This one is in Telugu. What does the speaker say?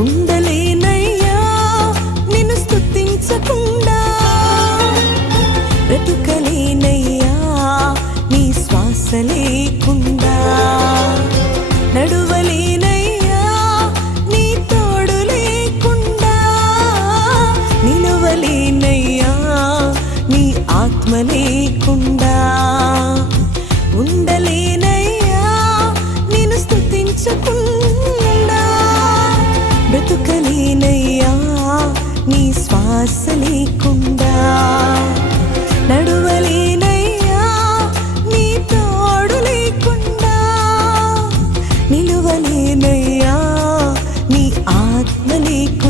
ఉండలేనయ్యా నిన్ను స్తుతించకుండా, బ్రతుకలేనయ్యా నీ శ్వాస లేకుండా, నడువలేనయ్యా నీ తోడు లేకుండా, నిలవలేనయ్యా నీ ఆత్మ లేకుండా, ఉండలేనయ్యా నిన్ను స్తుతించకుండా, బ్రతుకలేనయ్యా నీ శ్వాస లేకుండా, నడువలేనయ్యా నీ తోడు లేకుండా, నిలువలేనయ్యా నీ ఆత్మ లేకుండా.